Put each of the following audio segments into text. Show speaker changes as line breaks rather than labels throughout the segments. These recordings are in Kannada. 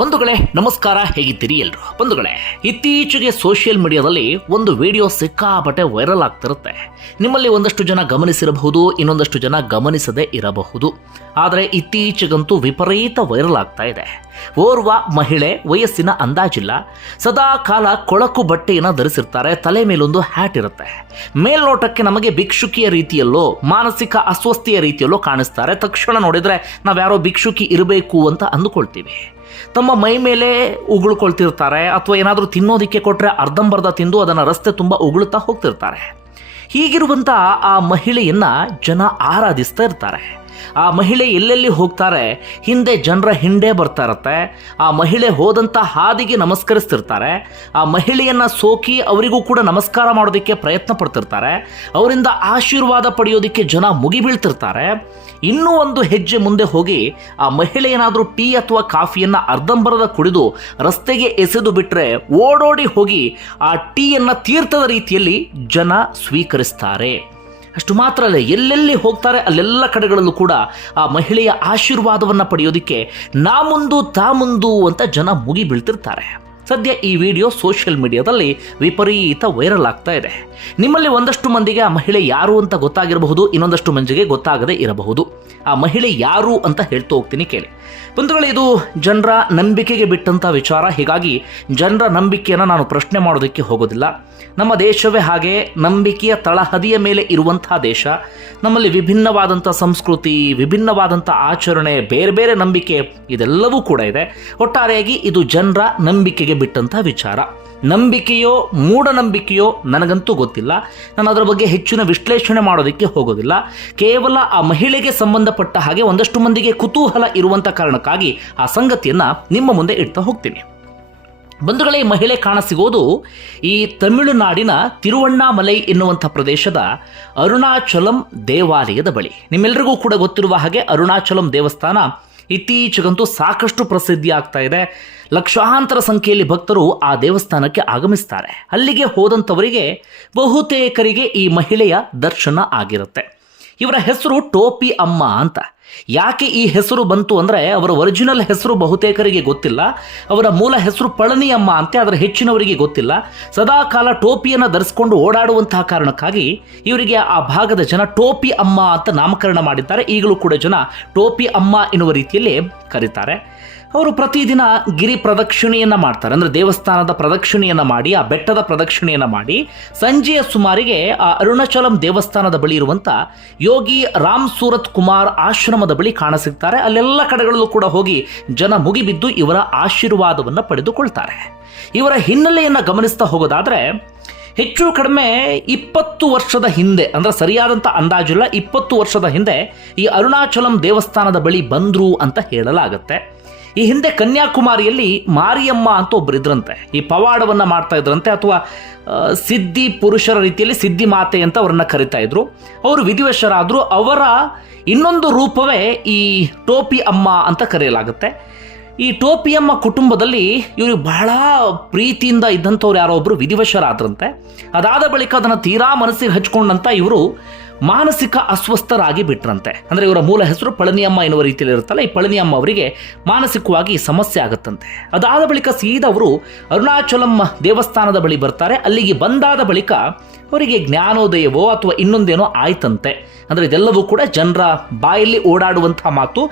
ಬಂಧುಗಳೇ, ನಮಸ್ಕಾರ, ಹೇಗಿದ್ದೀರಿ ಎಲ್ರು? ಬಂಧುಗಳೇ, ಇತ್ತೀಚೆಗೆ ಸೋಷಿಯಲ್ ಮೀಡಿಯಾದಲ್ಲಿ ಒಂದು ವಿಡಿಯೋ ಸಿಕ್ಕಾಪಟ್ಟೆ ವೈರಲ್ ಆಗ್ತಿರುತ್ತೆ. ನಿಮ್ಮಲ್ಲಿ ಒಂದಷ್ಟು ಜನ ಗಮನಿಸಿರಬಹುದು, ಇನ್ನೊಂದಷ್ಟು ಜನ ಗಮನಿಸದೇ ಇರಬಹುದು. ಆದರೆ ಇತ್ತೀಚೆಗಂತೂ ವಿಪರೀತ ವೈರಲ್ ಆಗ್ತಾ ಇದೆ. ಓರ್ವ ಮಹಿಳೆ ವಯಸ್ಸಿನ ಅಂದಾಜಿಲ್ಲ, ಸದಾ ಕಾಲ ಕೊಳಕು ಬಟ್ಟೆಯನ್ನು ಧರಿಸಿರ್ತಾರೆ, ತಲೆ ಮೇಲೊಂದು ಹ್ಯಾಟ್ ಇರುತ್ತೆ. ಮೇಲ್ನೋಟಕ್ಕೆ ನಮಗೆ ಭಿಕ್ಷುಕಿಯ ರೀತಿಯಲ್ಲೋ, ಮಾನಸಿಕ ಅಸ್ವಸ್ಥೆಯ ರೀತಿಯಲ್ಲೋ ಕಾಣಿಸ್ತಾರೆ. ತಕ್ಷಣ ನೋಡಿದರೆ ನಾವ್ಯಾರೋ ಭಿಕ್ಷುಕಿ ಇರಬೇಕು ಅಂತ ಅಂದುಕೊಳ್ತೀವಿ. ತಮ್ಮ ಮೈ ಮೇಲೆ ಉಗುಳ್ಕೊಳ್ತಿರ್ತಾರೆ ಅಥವಾ ಏನಾದರೂ ತಿನ್ನೋದಕ್ಕೆ ಕೊಟ್ಟರೆ ಅರ್ಧಂಬರ್ಧ ತಿಂದು ಅದನ್ನು ರಸ್ತೆ ತುಂಬ ಉಗುಳುತ್ತಾ ಹೋಗ್ತಿರ್ತಾರೆ. ಹೀಗಿರುವಂಥ ಆ ಮಹಿಳೆಯನ್ನು ಜನ ಆರಾಧಿಸ್ತಾ ಇರ್ತಾರೆ. ಆ ಮಹಿಳೆ ಎಲ್ಲೆಲ್ಲಿ ಹೋಗ್ತಾರೆ? ಹಿಂದೆ ಜನರ ಹಿಂಡೆ ಬರ್ತಾ ಇರುತ್ತೆ. ಆ ಮಹಿಳೆ ಹೋದಂಥ ಹಾದಿಗೆ ನಮಸ್ಕರಿಸ್ತಿರ್ತಾರೆ. ಆ ಮಹಿಳೆಯನ್ನು ಸೋಕಿ ಅವರಿಗೂ ಕೂಡ ನಮಸ್ಕಾರ ಮಾಡೋದಕ್ಕೆ ಪ್ರಯತ್ನ ಪಡ್ತಿರ್ತಾರೆ. ಅವರಿಂದ ಆಶೀರ್ವಾದ ಪಡೆಯೋದಕ್ಕೆ ಜನ ಮುಗಿ ಬೀಳ್ತಿರ್ತಾರೆ ಇನ್ನೂ ಒಂದು ಹೆಜ್ಜೆ ಮುಂದೆ ಹೋಗಿ ಆ ಮಹಿಳೆ ಏನಾದರೂ ಟೀ ಅಥವಾ ಕಾಫಿಯನ್ನು ಅರ್ಧಂಬರದ ಕುಡಿದು ರಸ್ತೆಗೆ ಎಸೆದು ಬಿಟ್ಟರೆ ಓಡೋಡಿ ಹೋಗಿ ಆ ಟೀಯನ್ನು ತೀರ್ಥದ ರೀತಿಯಲ್ಲಿ ಜನ ಸ್ವೀಕರಿಸ್ತಾರೆ. ಅಷ್ಟು ಮಾತ್ರ ಅಲ್ಲ, ಎಲ್ಲೆಲ್ಲಿ ಹೋಗ್ತಾರೆ ಅಲ್ಲೆಲ್ಲ ಕಡೆಗಳಲ್ಲೂ ಕೂಡ ಆ ಮಹಿಳೆಯ ಆಶೀರ್ವಾದವನ್ನು ಪಡೆಯೋದಕ್ಕೆ ನಾ ಮುಂದು ತಾ ಮುಂದು ಅಂತ ಜನ ಮುಗಿ ಬೀಳ್ತಿರ್ತಾರೆ ಸದ್ಯ ಈ ವಿಡಿಯೋ ಸೋಷಿಯಲ್ ಮೀಡಿಯಾದಲ್ಲಿ ವಿಪರೀತ ವೈರಲ್ ಆಗ್ತಾ ಇದೆ. ನಿಮ್ಮಲ್ಲಿ ಒಂದಷ್ಟು ಮಂದಿಗೆ ಆ ಮಹಿಳೆ ಯಾರು ಅಂತ ಗೊತ್ತಾಗಿರಬಹುದು, ಇನ್ನೊಂದಷ್ಟು ಮಂದಿಗೆ ಗೊತ್ತಾಗದೇ ಇರಬಹುದು. ಆ ಮಹಿಳೆ ಯಾರು ಅಂತ ಹೇಳ್ತಾ ಹೋಗ್ತೀನಿ ಕೇಳಿ. ಬಂಧುಗಳೇ, ಇದು ಜನರ ನಂಬಿಕೆಗೆ ಬಿಟ್ಟಂಥ ವಿಚಾರ. ಹೀಗಾಗಿ ಜನರ ನಂಬಿಕೆಯನ್ನು ನಾನು ಪ್ರಶ್ನೆ ಮಾಡೋದಕ್ಕೆ ಹೋಗೋದಿಲ್ಲ. ನಮ್ಮ ದೇಶವೇ ಹಾಗೆ, ನಂಬಿಕೆಯ ತಳಹದಿಯ ಮೇಲೆ ಇರುವಂತಹ ದೇಶ. ನಮ್ಮಲ್ಲಿ ವಿಭಿನ್ನವಾದಂಥ ಸಂಸ್ಕೃತಿ ವಿಭಿನ್ನವಾದಂಥ ಆಚರಣೆ, ಬೇರೆ ಬೇರೆ ನಂಬಿಕೆ ಇದೆಲ್ಲವೂ ಕೂಡ ಇದೆ. ಒಟ್ಟಾರೆಯಾಗಿ ಇದು ಜನರ ನಂಬಿಕೆಗೆ ಬಿಟ್ಟಂಥ ವಿಚಾರ. ನಂಬಿಕೆಯೋ, ಮೂಢನಂಬಿಕೆಯೋ ನನಗಂತೂ ಗೊತ್ತಿಲ್ಲ. ನಾನು ಅದರ ಬಗ್ಗೆ ಹೆಚ್ಚಿನ ವಿಶ್ಲೇಷಣೆ ಮಾಡೋದಕ್ಕೆ ಹೋಗೋದಿಲ್ಲ. ಕೇವಲ ಆ ಮಹಿಳೆಗೆ ಸಂಬಂಧಪಟ್ಟ ಹಾಗೆ ಒಂದಷ್ಟು ಮಂದಿಗೆ ಕುತೂಹಲ ಇರುವಂಥ ಕಾರಣಕ್ಕಾಗಿ ಆ ಸಂಗತಿಯನ್ನು ನಿಮ್ಮ ಮುಂದೆ ಇಡ್ತಾ ಹೋಗ್ತೀನಿ. ಬಂಧುಗಳೇ ಮಹಿಳೆ ಕಾಣಸಿಗೋದು ಈ ತಮಿಳುನಾಡಿನ ತಿರುವಣ್ಣಾಮಲೈ ಎನ್ನುವಂಥ ಪ್ರದೇಶದ ಅರುಣಾಚಲಂ ದೇವಾಲಯದ ಬಳಿ. ನಿಮ್ಮೆಲ್ಲರಿಗೂ ಕೂಡ ಗೊತ್ತಿರುವ ಹಾಗೆ ಅರುಣಾಚಲಂ ದೇವಸ್ಥಾನ ಇತ್ತೀಚೆಗಂತೂ ಸಾಕಷ್ಟು ಪ್ರಸಿದ್ಧಿ ಆಗ್ತಾ ಇದೆ. ಲಕ್ಷಾಂತರ ಸಂಖ್ಯೆಯಲ್ಲಿ ಭಕ್ತರು ಆ ದೇವಸ್ಥಾನಕ್ಕೆ ಆಗಮಿಸ್ತಾರೆ. ಅಲ್ಲಿಗೆ ಹೋದಂಥವರಿಗೆ ಬಹುತೇಕರಿಗೆ ಈ ಮಹಿಳೆಯ ದರ್ಶನ ಆಗಿರುತ್ತೆ. ಇವರ ಹೆಸರು ಟೋಪಿ ಅಮ್ಮ ಅಂತ. ಯಾಕೆ ಈ ಹೆಸರು ಬಂತು ಅಂದರೆ ಅವರ ಒರಿಜಿನಲ್ ಹೆಸರು ಬಹುತೇಕರಿಗೆ ಗೊತ್ತಿಲ್ಲ, ಅವರ ಮೂಲ ಹೆಸರು ಪಳನಿ ಅಮ್ಮ ಅಂತೆ ಅದರ ಹೆಚ್ಚಿನವರಿಗೆ ಗೊತ್ತಿಲ್ಲ. ಸದಾ ಕಾಲ ಟೋಪಿಯನ್ನು ಧರಿಸಿಕೊಂಡು ಓಡಾಡುವಂತಹ ಕಾರಣಕ್ಕಾಗಿ ಇವರಿಗೆ ಆ ಭಾಗದ ಜನ ಟೋಪಿ ಅಮ್ಮ ಅಂತ ನಾಮಕರಣ ಮಾಡಿದ್ದಾರೆ. ಈಗಲೂ ಕೂಡ ಜನ ಟೋಪಿ ಅಮ್ಮ ಎನ್ನುವ ರೀತಿಯಲ್ಲಿ ಕರೀತಾರೆ. ಅವರು ಪ್ರತಿದಿನ ಗಿರಿ ಪ್ರದಕ್ಷಿಣೆಯನ್ನು ಮಾಡ್ತಾರೆ. ಅಂದರೆ ದೇವಸ್ಥಾನದ ಪ್ರದಕ್ಷಿಣೆಯನ್ನು ಮಾಡಿ, ಆ ಬೆಟ್ಟದ ಪ್ರದಕ್ಷಿಣೆಯನ್ನು ಮಾಡಿ, ಸಂಜೆಯ ಸುಮಾರಿಗೆ ಆ ಅರುಣಾಚಲಂ ದೇವಸ್ಥಾನದ ಬಳಿ ಇರುವಂಥ ಯೋಗಿ ರಾಮ್ ಸೂರತ್ ಕುಮಾರ್ ಆಶ್ರಮದ ಬಳಿ ಕಾಣಸಿಗ್ತಾರೆ. ಅಲ್ಲೆಲ್ಲ ಕಡೆಗಳಲ್ಲೂ ಕೂಡ ಹೋಗಿ ಜನ ಮುಗಿಬಿದ್ದು ಇವರ ಆಶೀರ್ವಾದವನ್ನು ಪಡೆದುಕೊಳ್ತಾರೆ. ಇವರ ಹಿನ್ನೆಲೆಯನ್ನು ಗಮನಿಸ್ತಾ ಹೋಗೋದಾದರೆ, ಹೆಚ್ಚು ಕಡಿಮೆ ಇಪ್ಪತ್ತು ವರ್ಷದ ಹಿಂದೆ, ಅಂದರೆ ಸರಿಯಾದಂಥ ಅಂದಾಜಿಲ್ಲ ಇಪ್ಪತ್ತು ವರ್ಷದ ಹಿಂದೆ ಈ ಅರುಣಾಚಲಂ ದೇವಸ್ಥಾನದ ಬಳಿ ಬಂದರು ಅಂತ ಹೇಳಲಾಗುತ್ತೆ. ಈ ಹಿಂದೆ ಕನ್ಯಾಕುಮಾರಿಯಲ್ಲಿ ಮಾರಿಯಮ್ಮ ಅಂತ ಒಬ್ಬರಿದ್ರಂತೆ ಈ ಪವಾಡವನ್ನು ಮಾಡ್ತಾ ಇದ್ರಂತೆ ಅಥವಾ ಸಿದ್ಧಿ ಪುರುಷರ ರೀತಿಯಲ್ಲಿ ಸಿದ್ಧಿ ಮಾತೆ ಅಂತ ಅವರನ್ನ ಕರಿತಾ ಇದ್ರು. ಅವರು ವಿಧಿವಶರಾದರು. ಅವರ ಇನ್ನೊಂದು ರೂಪವೇ ಈ ಟೋಪಿ ಅಮ್ಮ ಅಂತ ಕರೆಯಲಾಗುತ್ತೆ. ಈ ಟೋಪಿಯಮ್ಮ ಕುಟುಂಬದಲ್ಲಿ ಇವರು ಬಹಳ ಪ್ರೀತಿಯಿಂದ ಇದ್ದಂಥವ್ರು ಯಾರೋ ಒಬ್ಬರು ವಿಧಿವಶರಾದ್ರಂತೆ. ಅದಾದ ಬಳಿಕ ಅದನ್ನು ತೀರಾ ಮನಸ್ಸಿಗೆ ಹಚ್ಕೊಂಡಂತ ಇವರು ಮಾನಸಿಕ ಅಸ್ವಸ್ಥರಾಗಿ ಬಿಟ್ರಂತೆ. ಅಂದರೆ ಇವರ ಮೂಲ ಹೆಸರು ಪಳನಿಯಮ್ಮ ಎನ್ನುವ ರೀತಿಯಲ್ಲಿ ಇರುತ್ತಲ್ಲ, ಈ ಪಳನಿಯಮ್ಮ ಅವರಿಗೆ ಮಾನಸಿಕವಾಗಿ ಸಮಸ್ಯೆ ಆಗುತ್ತಂತೆ. ಅದಾದ ಬಳಿಕ ಸೀದಾ ಅವರು ಅರುಣಾಚಲಂ ದೇವಸ್ಥಾನದ ಬಳಿ ಬರ್ತಾರೆ. ಅಲ್ಲಿಗೆ ಬಂದಾದ ಬಳಿಕ ಅವರಿಗೆ ಜ್ಞಾನೋದಯವೋ ಅಥವಾ ಇನ್ನೊಂದೇನೋ ಆಯ್ತಂತೆ. ಅಂದರೆ ಇದೆಲ್ಲವೂ ಕೂಡ ಜನರ ಬಾಯಲ್ಲಿ ಓಡಾಡುವಂಥ ಮಾತು,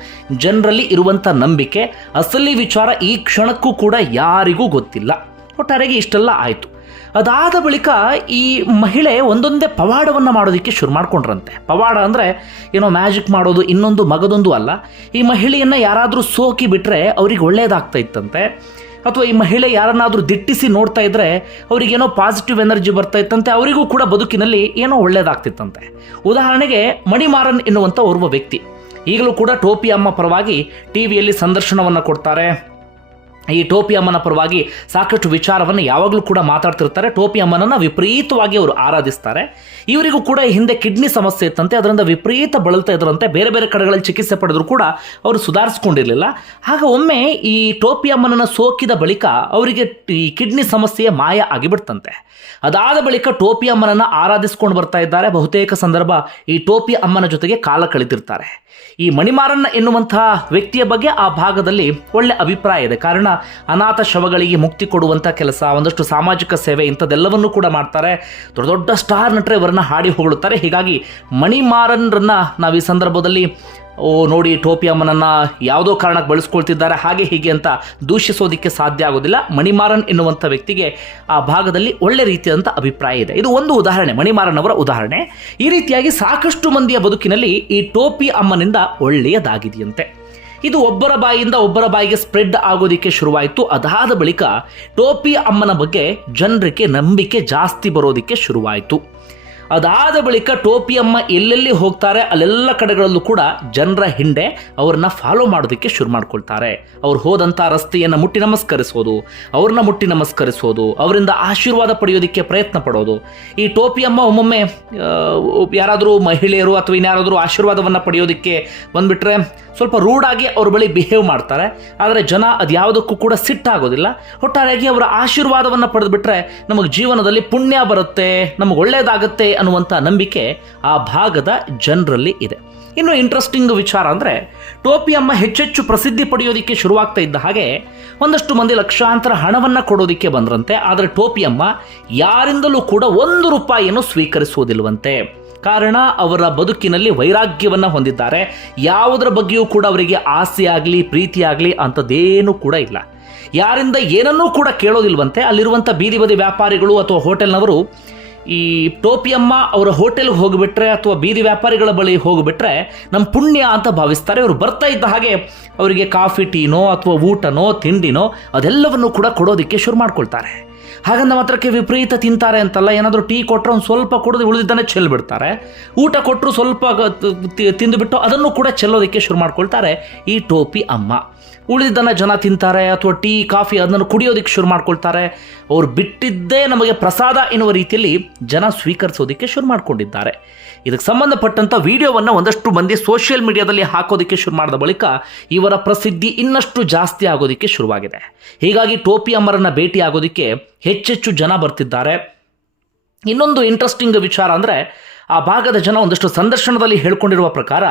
ಜನರಲ್ಲಿ ಇರುವಂಥ ನಂಬಿಕೆ, ಅಸಲಿ ವಿಚಾರ ಈ ಕ್ಷಣಕ್ಕೂ ಕೂಡ ಯಾರಿಗೂ ಗೊತ್ತಿಲ್ಲ. ಒಟ್ಟಾರೆಗೆ ಇಷ್ಟೆಲ್ಲ ಆಯಿತು. ಅದಾದ ಬಳಿಕ ಈ ಮಹಿಳೆ ಒಂದೊಂದೇ ಪವಾಡವನ್ನು ಮಾಡೋದಕ್ಕೆ ಶುರು ಮಾಡ್ಕೊಂಡ್ರಂತೆ. ಪವಾಡ ಅಂದರೆ ಏನೋ ಮ್ಯಾಜಿಕ್ ಮಾಡೋದು, ಇನ್ನೊಂದು ಮಗದೊಂದು ಅಲ್ಲ. ಈ ಮಹಿಳೆಯನ್ನು ಯಾರಾದರೂ ಸೋಕಿ ಬಿಟ್ಟರೆ ಅವ್ರಿಗೆ ಒಳ್ಳೆಯದಾಗ್ತಾ ಇತ್ತಂತೆ. ಅಥವಾ ಈ ಮಹಿಳೆ ಯಾರನ್ನಾದರೂ ದಿಟ್ಟಿಸಿ ನೋಡ್ತಾ ಇದ್ದರೆ ಅವರಿಗೇನೋ ಪಾಸಿಟಿವ್ ಎನರ್ಜಿ ಬರ್ತಾ ಇತ್ತಂತೆ, ಅವರಿಗೂ ಕೂಡ ಬದುಕಿನಲ್ಲಿ ಏನೋ ಒಳ್ಳೆಯದಾಗ್ತಿತ್ತಂತೆ ಉದಾಹರಣೆಗೆ ಮಣಿಮಾರನ್ ಎನ್ನುವಂಥ ಓರ್ವ ವ್ಯಕ್ತಿ. ಈಗಲೂ ಕೂಡ ಟೋಪಿ ಅಮ್ಮ ಪರವಾಗಿ ಟಿ ವಿಯಲ್ಲಿ ಸಂದರ್ಶನವನ್ನು ಕೊಡ್ತಾರೆ. ಈ ಟೋಪಿ ಅಮ್ಮನ ಪರವಾಗಿ ಸಾಕಷ್ಟು ವಿಚಾರವನ್ನು ಯಾವಾಗಲೂ ಕೂಡ ಮಾತಾಡ್ತಿರ್ತಾರೆ. ಟೋಪಿ ಅಮ್ಮನನ್ನು ವಿಪರೀತವಾಗಿ ಅವರು ಆರಾಧಿಸ್ತಾರೆ. ಇವರಿಗೂ ಕೂಡ ಹಿಂದೆ ಕಿಡ್ನಿ ಸಮಸ್ಯೆ ಇತ್ತಂತೆ, ಅದರಿಂದ ವಿಪರೀತ ಬಳಲ್ತಾ ಇದ್ರಂತೆ. ಬೇರೆ ಬೇರೆ ಕಡೆಗಳಲ್ಲಿ ಚಿಕಿತ್ಸೆ ಪಡೆದರೂ ಕೂಡ ಅವರು ಸುಧಾರಿಸ್ಕೊಂಡಿರಲಿಲ್ಲ. ಆಗ ಒಮ್ಮೆ ಈ ಟೋಪಿ ಅಮ್ಮನನ್ನು ಸೋಕಿದ ಬಳಿಕ ಅವರಿಗೆ ಈ ಕಿಡ್ನಿ ಸಮಸ್ಯೆ ಮಾಯ ಆಗಿಬಿಡ್ತಂತೆ. ಅದಾದ ಬಳಿಕ ಟೋಪಿ ಅಮ್ಮನನ್ನು ಆರಾಧಿಸ್ಕೊಂಡು ಬರ್ತಾ ಇದ್ದಾರೆ. ಬಹುತೇಕ ಸಂದರ್ಭ ಈ ಟೋಪಿ ಅಮ್ಮನ ಜೊತೆಗೆ ಕಾಲ ಕಳೆದಿರ್ತಾರೆ. ಈ ಮಣಿಮಾರನ್ನ ಎನ್ನುವಂತಹ ವ್ಯಕ್ತಿಯ ಬಗ್ಗೆ ಆ ಭಾಗದಲ್ಲಿ ಒಳ್ಳೆ ಅಭಿಪ್ರಾಯ ಇದೆ. ಕಾರಣ ಅನಾಥ ಶವಗಳಿಗೆ ಮುಕ್ತಿ ಕೊಡುವಂಥ ಕೆಲಸ, ಒಂದಷ್ಟು ಸಾಮಾಜಿಕ ಸೇವೆ ಇಂಥದ್ದೆಲ್ಲವನ್ನು ಕೂಡ ಮಾಡ್ತಾರೆ. ದೊಡ್ಡ ದೊಡ್ಡ ಸ್ಟಾರ್ ನಟರೆ ಇವರನ್ನು ಹಾಡಿ ಹೊಗಳುತ್ತಾರೆ. ಹೀಗಾಗಿ ಮಣಿಮಾರನ್ರನ್ನು ನಾವು ಈ ಸಂದರ್ಭದಲ್ಲಿ, ಓ ನೋಡಿ ಟೋಪಿ ಅಮ್ಮನನ್ನು ಯಾವುದೋ ಕಾರಣಕ್ಕೆ ಬಳಸ್ಕೊಳ್ತಿದ್ದಾರೆ, ಹಾಗೆ ಹೀಗೆ ಅಂತ ದೂಷಿಸೋದಕ್ಕೆ ಸಾಧ್ಯ ಆಗೋದಿಲ್ಲ. ಮಣಿಮಾರನ್ ಎನ್ನುವಂಥ ವ್ಯಕ್ತಿಗೆ ಆ ಭಾಗದಲ್ಲಿ ಒಳ್ಳೆ ರೀತಿಯಾದಂಥ ಅಭಿಪ್ರಾಯ ಇದೆ. ಇದು ಒಂದು ಉದಾಹರಣೆ ಮಣಿಮಾರನ್ ಅವರ ಉದಾಹರಣೆ. ಈ ರೀತಿಯಾಗಿ ಸಾಕಷ್ಟು ಮಂದಿಯ ಬದುಕಿನಲ್ಲಿ ಈ ಟೋಪಿ ಅಮ್ಮನಿಂದ ಒಳ್ಳೆಯದಾಗಿದೆಯಂತೆ. ಇದು ಒಬ್ಬರ ಬಾಯಿಯಿಂದ ಒಬ್ಬರ ಬಾಯಿಗೆ ಸ್ಪ್ರೆಡ್ ಆಗೋದಿಕ್ಕೆ ಶುರುವಾಯಿತು. ಅದಾದ ಬಳಿಕ ಟೋಪಿ ಅಮ್ಮನ ಬಗ್ಗೆ ಜನರಿಗೆ ನಂಬಿಕೆ ಜಾಸ್ತಿ ಬರೋದಕ್ಕೆ ಶುರುವಾಯಿತು. ಅದಾದ ಬಳಿಕ ಟೋಪಿಯಮ್ಮ ಎಲ್ಲೆಲ್ಲಿ ಹೋಗ್ತಾರೆ ಅಲ್ಲೆಲ್ಲ ಕಡೆಗಳಲ್ಲೂ ಕೂಡ ಜನರ ಹಿಂಡೆ ಅವ್ರನ್ನ ಫಾಲೋ ಮಾಡೋದಕ್ಕೆ ಶುರು ಮಾಡ್ಕೊಳ್ತಾರೆ. ಅವ್ರು ಹೋದಂಥ ರಸ್ತೆಯನ್ನು ಮುಟ್ಟಿ ನಮಸ್ಕರಿಸೋದು, ಅವ್ರನ್ನ ಮುಟ್ಟಿ ನಮಸ್ಕರಿಸೋದು, ಅವರಿಂದ ಆಶೀರ್ವಾದ ಪಡೆಯೋದಕ್ಕೆ ಪ್ರಯತ್ನ ಪಡೋದು. ಈ ಟೋಪಿಯಮ್ಮ ಒಮ್ಮೊಮ್ಮೆ ಯಾರಾದರೂ ಮಹಿಳೆಯರು ಅಥವಾ ಇನ್ಯಾರಾದರೂ ಆಶೀರ್ವಾದವನ್ನು ಪಡೆಯೋದಕ್ಕೆ ಬಂದುಬಿಟ್ರೆ ಸ್ವಲ್ಪ ರೂಡಾಗಿ ಅವ್ರ ಬಳಿ ಬಿಹೇವ್ ಮಾಡ್ತಾರೆ. ಆದರೆ ಜನ ಅದು ಯಾವುದಕ್ಕೂ ಕೂಡ ಸಿಟ್ಟಾಗೋದಿಲ್ಲ. ಒಟ್ಟಾರೆಯಾಗಿ ಅವರ ಆಶೀರ್ವಾದವನ್ನು ಪಡೆದುಬಿಟ್ರೆ ನಮಗೆ ಜೀವನದಲ್ಲಿ ಪುಣ್ಯ ಬರುತ್ತೆ, ನಮಗೆ ಒಳ್ಳೆಯದಾಗತ್ತೆ ಅನ್ನುವಂಥ ನಂಬಿಕೆ ಆ ಭಾಗದ ಜನರಲ್ಲಿ ಇದೆ. ಇನ್ನು ಇಂಟ್ರೆಸ್ಟಿಂಗ್ ವಿಚಾರ ಅಂದರೆ ಟೋಪಿಯಮ್ಮ ಹೆಚ್ಚೆಚ್ಚು ಪ್ರಸಿದ್ಧಿ ಪಡೆಯೋದಕ್ಕೆ ಶುರುವಾಗ್ತಾ ಇದ್ದ ಹಾಗೆ, ಒಂದಷ್ಟು ಮಂದಿ ಲಕ್ಷಾಂತರ ಹಣವನ್ನು ಕೊಡೋದಕ್ಕೆ ಬಂದ್ರಂತೆ, ಆದರೆ ಟೋಪಿಯಮ್ಮ ಯಾರಿಂದಲೂ ಕೂಡ ಒಂದು ರೂಪಾಯಿಯನ್ನು ಸ್ವೀಕರಿಸುವುದಿಲ್ಲವಂತೆ. ಕಾರಣ, ಅವರ ಬದುಕಿನಲ್ಲಿ ವೈರಾಗ್ಯವನ್ನು ಹೊಂದಿದ್ದಾರೆ. ಯಾವುದರ ಬಗ್ಗೆಯೂ ಕೂಡ ಅವರಿಗೆ ಆಸೆ ಪ್ರೀತಿಯಾಗಲಿ ಅಂಥದ್ದೇನೂ ಕೂಡ ಇಲ್ಲ. ಯಾರಿಂದ ಏನನ್ನೂ ಕೂಡ ಕೇಳೋದಿಲ್ವಂತೆ ಅಲ್ಲಿರುವಂಥ ಬೀದಿ ಬದಿ ವ್ಯಾಪಾರಿಗಳು ಅಥವಾ ಹೋಟೆಲ್ನವರು ಈ ಟೋಪಿಯಮ್ಮ ಅವರ ಹೋಟೆಲ್ಗೆ ಹೋಗಿಬಿಟ್ರೆ ಅಥವಾ ಬೀದಿ ವ್ಯಾಪಾರಿಗಳ ಬಳಿ ಹೋಗಿಬಿಟ್ರೆ ನಮ್ಮ ಪುಣ್ಯ ಅಂತ ಭಾವಿಸ್ತಾರೆ. ಅವರು ಬರ್ತಾ ಇದ್ದ ಹಾಗೆ ಅವರಿಗೆ ಕಾಫಿ, ಟೀನೋ ಅಥವಾ ಊಟನೋ, ತಿಂಡಿನೋ ಅದೆಲ್ಲವನ್ನು ಕೂಡ ಕೊಡೋದಕ್ಕೆ ಶುರು ಮಾಡ್ಕೊಳ್ತಾರೆ. ಹಾಗಂದ ಮಾತ್ರಕ್ಕೆ ವಿಪರೀತ ತಿಂತಾರೆ ಅಂತಲ್ಲ, ಏನಾದರೂ ಟೀ ಕೊಟ್ಟರೆ ಒಂದು ಸ್ವಲ್ಪ ಕುಡಿದು ಉಳಿದಿದ್ದಾನೆ ಚೆಲ್ಬಿಡ್ತಾರೆ. ಊಟ ಕೊಟ್ಟರು ಸ್ವಲ್ಪ ತಿಂದುಬಿಟ್ಟು ಅದನ್ನು ಕೂಡ ಚೆಲ್ಲೋದಕ್ಕೆ ಶುರು ಮಾಡ್ಕೊಳ್ತಾರೆ ಈ ಟೋಪಿ ಅಮ್ಮ. ಉಳಿದಿದ್ದನ್ನು ಜನ ತಿಂತಾರೆ ಅಥವಾ ಟೀ, ಕಾಫಿ ಅದನ್ನು ಕುಡಿಯೋದಕ್ಕೆ ಶುರು ಮಾಡ್ಕೊಳ್ತಾರೆ. ಅವ್ರು ಬಿಟ್ಟಿದ್ದೇ ನಮಗೆ ಪ್ರಸಾದ ಎನ್ನುವ ರೀತಿಯಲ್ಲಿ ಜನ ಸ್ವೀಕರಿಸೋದಕ್ಕೆ ಶುರು ಮಾಡ್ಕೊಂಡಿದ್ದಾರೆ. ಇದಕ್ಕೆ ಸಂಬಂಧಪಟ್ಟಂಥ ವಿಡಿಯೋವನ್ನು ಒಂದಷ್ಟು ಮಂದಿ ಸೋಷಿಯಲ್ ಮೀಡಿಯಾದಲ್ಲಿ ಹಾಕೋದಕ್ಕೆ ಶುರು ಮಾಡಿದ ಬಳಿಕ ಇವರ ಪ್ರಸಿದ್ಧಿ ಇನ್ನಷ್ಟು ಜಾಸ್ತಿ ಆಗೋದಕ್ಕೆ ಶುರುವಾಗಿದೆ. ಹೀಗಾಗಿ ಟೋಪಿ ಅಮ್ಮರನ್ನು ಭೇಟಿ ಆಗೋದಕ್ಕೆ ಹೆಚ್ಚೆಚ್ಚು ಜನ ಬರ್ತಿದ್ದಾರೆ. ಇನ್ನೊಂದು ಇಂಟ್ರೆಸ್ಟಿಂಗ್ ವಿಚಾರ ಅಂದರೆ ಆ ಭಾಗದ ಜನ ಒಂದಷ್ಟು ಸಂದರ್ಶನದಲ್ಲಿ ಹೇಳ್ಕೊಂಡಿರುವ ಪ್ರಕಾರ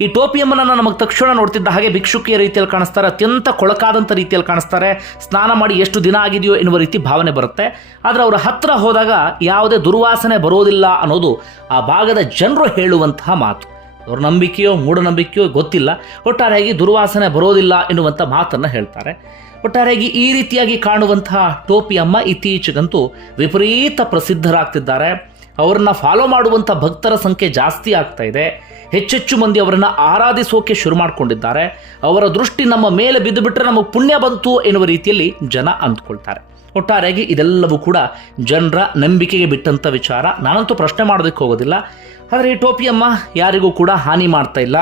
ಈ ಟೋಪಿಯಮ್ಮನನ್ನು ನಮಗೆ ತಕ್ಷಣ ನೋಡ್ತಿದ್ದ ಹಾಗೆ ಭಿಕ್ಷುಕಿಯ ರೀತಿಯಲ್ಲಿ ಕಾಣಿಸ್ತಾರೆ, ಅತ್ಯಂತ ಕೊಳಕಾದಂಥ ರೀತಿಯಲ್ಲಿ ಕಾಣಿಸ್ತಾರೆ, ಸ್ನಾನ ಮಾಡಿ ಎಷ್ಟು ದಿನ ಆಗಿದೆಯೋ ಎನ್ನುವ ರೀತಿ ಭಾವನೆ ಬರುತ್ತೆ. ಆದರೆ ಅವರ ಹತ್ತಿರ ಹೋದಾಗ ಯಾವುದೇ ದುರ್ವಾಸನೆ ಬರೋದಿಲ್ಲ ಅನ್ನೋದು ಆ ಭಾಗದ ಜನರು ಹೇಳುವಂತಹ ಮಾತು. ಅವ್ರ ನಂಬಿಕೆಯೋ ಮೂಢನಂಬಿಕೆಯೋ ಗೊತ್ತಿಲ್ಲ. ಒಟ್ಟಾರೆಯಾಗಿ ದುರ್ವಾಸನೆ ಬರೋದಿಲ್ಲ ಎನ್ನುವಂಥ ಮಾತನ್ನು ಹೇಳ್ತಾರೆ. ಒಟ್ಟಾರೆಯಾಗಿ ಈ ರೀತಿಯಾಗಿ ಕಾಣುವಂತಹ ಟೋಪಿ ಅಮ್ಮ ಇತ್ತೀಚೆಗಂತೂ ವಿಪರೀತ ಪ್ರಸಿದ್ಧರಾಗ್ತಿದ್ದಾರೆ. ಅವರನ್ನ ಫಾಲೋ ಮಾಡುವಂಥ ಭಕ್ತರ ಸಂಖ್ಯೆ ಜಾಸ್ತಿ ಆಗ್ತಾ ಇದೆ. ಹೆಚ್ಚೆಚ್ಚು ಮಂದಿ ಅವರನ್ನು ಆರಾಧಿಸೋಕೆ ಶುರು ಮಾಡಿಕೊಂಡಿದ್ದಾರೆ. ಅವರ ದೃಷ್ಟಿ ನಮ್ಮ ಮೇಲೆ ಬಿದ್ದುಬಿಟ್ರೆ ನಮಗೆ ಪುಣ್ಯ ಬಂತು ಎನ್ನುವ ರೀತಿಯಲ್ಲಿ ಜನ ಅಂದ್ಕೊಳ್ತಾರೆ. ಒಟ್ಟಾರೆಯಾಗಿ ಇದೆಲ್ಲವೂ ಕೂಡ ಜನರ ನಂಬಿಕೆಗೆ ಬಿಟ್ಟಂಥ ವಿಚಾರ. ನಾನಂತೂ ಪ್ರಶ್ನೆ ಮಾಡೋದಕ್ಕೆ ಹೋಗೋದಿಲ್ಲ. ಆದರೆ ಈ ಟೋಪಿಯಮ್ಮ ಯಾರಿಗೂ ಕೂಡ ಹಾನಿ ಮಾಡ್ತಾ ಇಲ್ಲ.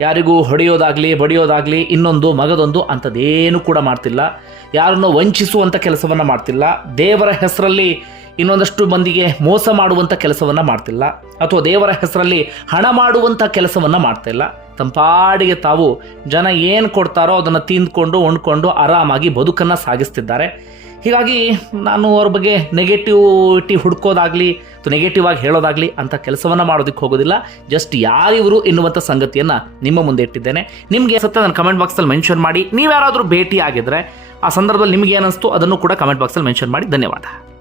ಯಾರಿಗೂ ಹೊಡೆಯೋದಾಗಲಿ, ಬಡಿಯೋದಾಗಲಿ, ಇನ್ನೊಂದು, ಮಗದೊಂದು ಅಂಥದ್ದೇನು ಕೂಡ ಮಾಡ್ತಿಲ್ಲ. ಯಾರನ್ನು ವಂಚಿಸುವಂಥ ಕೆಲಸವನ್ನು ಮಾಡ್ತಿಲ್ಲ. ದೇವರ ಹೆಸರಲ್ಲಿ ಇನ್ನೊಂದಷ್ಟು ಮಂದಿಗೆ ಮೋಸ ಮಾಡುವಂಥ ಕೆಲಸವನ್ನು ಮಾಡ್ತಿಲ್ಲ. ಅಥವಾ ದೇವರ ಹೆಸರಲ್ಲಿ ಹಣ ಮಾಡುವಂಥ ಕೆಲಸವನ್ನು ಮಾಡ್ತಾ ಇಲ್ಲ ತಂಪಾಡಿಗೆ ತಾವು ಜನ ಏನು ಕೊಡ್ತಾರೋ ಅದನ್ನು ತಿಂದ್ಕೊಂಡು, ಉಣ್ಕೊಂಡು ಆರಾಮಾಗಿ ಬದುಕನ್ನು ಸಾಗಿಸ್ತಿದ್ದಾರೆ. ಹೀಗಾಗಿ ನಾನು ಅವ್ರ ಬಗ್ಗೆ ನೆಗೆಟಿವಿಟಿ ಹುಡ್ಕೋದಾಗಲಿ ಅಥವಾ ನೆಗೆಟಿವ್ ಆಗಿ ಹೇಳೋದಾಗಲಿ ಅಂತ ಕೆಲಸವನ್ನು ಮಾಡೋದಕ್ಕೆ ಹೋಗೋದಿಲ್ಲ. ಜಸ್ಟ್ ಯಾರಿವರು ಎನ್ನುವಂಥ ಸಂಗತಿಯನ್ನು ನಿಮ್ಮ ಮುಂದೆ ಇಟ್ಟಿದ್ದೇನೆ. ನಿಮಗೆ ಸತ್ತ ನನ್ನ ಕಮೆಂಟ್ ಬಾಕ್ಸಲ್ಲಿ ಮೆನ್ಷನ್ ಮಾಡಿ. ನೀವು ಯಾರಾದರೂ ಭೇಟಿ ಆಗಿದ್ರೆ ಆ ಸಂದರ್ಭದಲ್ಲಿ ನಿಮಗೆ ಏನಿಸ್ತು ಅದನ್ನು ಕೂಡ ಕಮೆಂಟ್ ಬಾಕ್ಸಲ್ಲಿ ಮೆನ್ಷನ್ ಮಾಡಿ. ಧನ್ಯವಾದ.